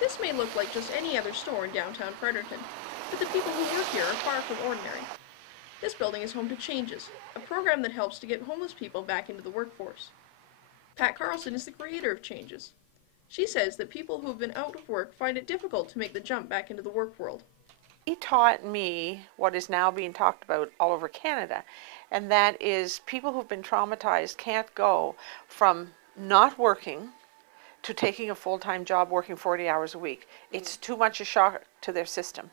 This may look like just any other store in downtown Fredericton, but the people who work here are far from ordinary. This building is home to Changes, a program that helps to get homeless people back into the workforce. Pat Carlson is the creator of Changes. She says that people who have been out of work find it difficult to make the jump back into the work world. He taught me what is now being talked about all over Canada, and that is people who've been traumatized can't go from not working to taking a full-time job working 40 hours a week. It's too much a shock to their system.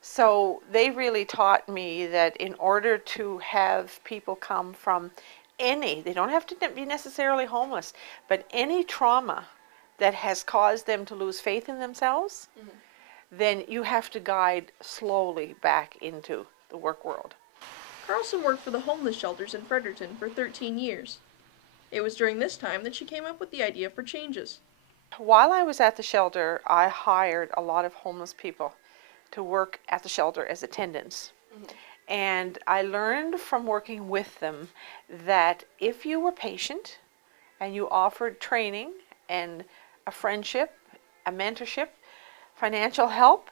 So they really taught me that in order to have people come from they don't have to be necessarily homeless, but any trauma that has caused them to lose faith in themselves, then you have to guide slowly back into the work world. Carlson worked for the homeless shelters in Fredericton for 13 years. It was during this time that she came up with the idea for Changes. While I was at the shelter, I hired a lot of homeless people to work at the shelter as attendants. And I learned from working with them that if you were patient and you offered training and a friendship, a mentorship, financial help,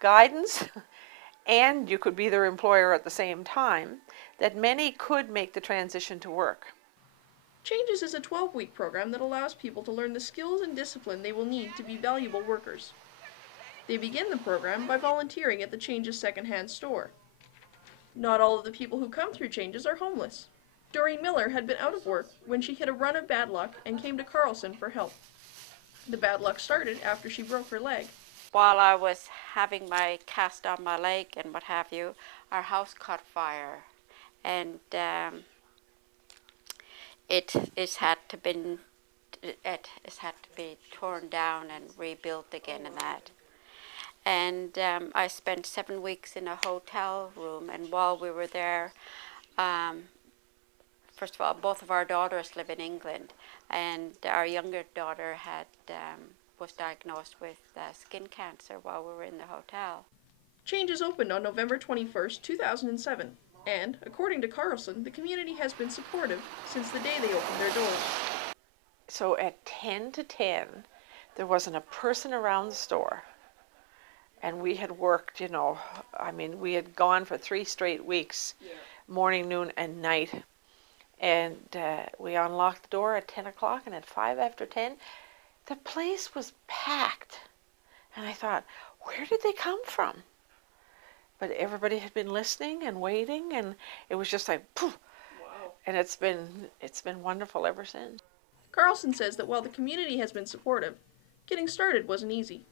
guidance, and you could be their employer at the same time, that many could make the transition to work. Changes is a 12-week program that allows people to learn the skills and discipline they will need to be valuable workers. They begin the program by volunteering at the Changes secondhand store. Not all of the people who come through Changes are homeless. Doreen Miller had been out of work when she hit a run of bad luck and came to Carlson for help. The bad luck started after she broke her leg. While I was having my cast on my leg and what have you, our house caught fire, and it had to be torn down and rebuilt again and that. And I spent 7 weeks in a hotel room, and while we were there, first of all, both of our daughters live in England, and our younger daughter was diagnosed with skin cancer while we were in the hotel. Changes opened on November 21st, 2007, and, according to Carlson, the community has been supportive since the day they opened their doors. So at 10 to 10, there wasn't a person around the store. And we had worked, we had gone for 3 straight weeks, morning, noon, and night. And we unlocked the door at 10 o'clock, and at 5 after 10, the place was packed. And I thought, where did they come from? But everybody had been listening and waiting, and it was just like, poof. Wow. And it's been wonderful ever since. Carlson says that while the community has been supportive, getting started wasn't easy.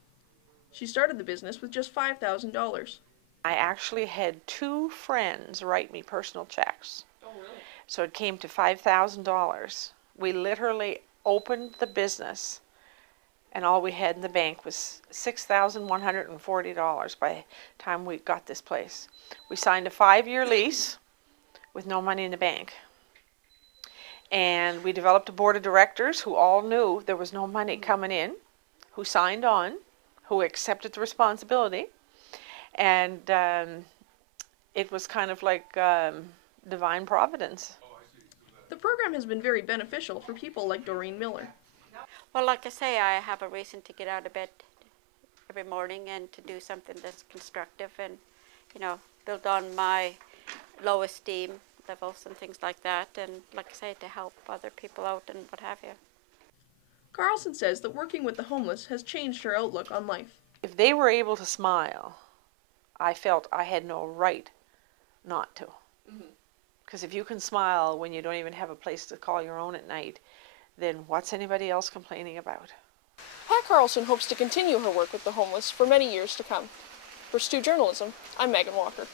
She started the business with just $5,000. I actually had 2 friends write me personal checks. Oh, really? So it came to $5,000. We literally opened the business, and all we had in the bank was $6,140 by the time we got this place. We signed a 5-year lease with no money in the bank. And we developed a board of directors who all knew there was no money coming in, who signed on, who accepted the responsibility. And it was kind of like divine providence. The program has been very beneficial for people like Doreen Miller. Well, like I say, I have a reason to get out of bed every morning and to do something that's constructive and, build on my low esteem levels and things like that. And like I say, to help other people out and what have you. Carlson says that working with the homeless has changed her outlook on life. If they were able to smile, I felt I had no right not to. Because if you can smile when you don't even have a place to call your own at night, then what's anybody else complaining about? Pat Carlson hopes to continue her work with the homeless for many years to come. For Stu Journalism, I'm Megan Walker.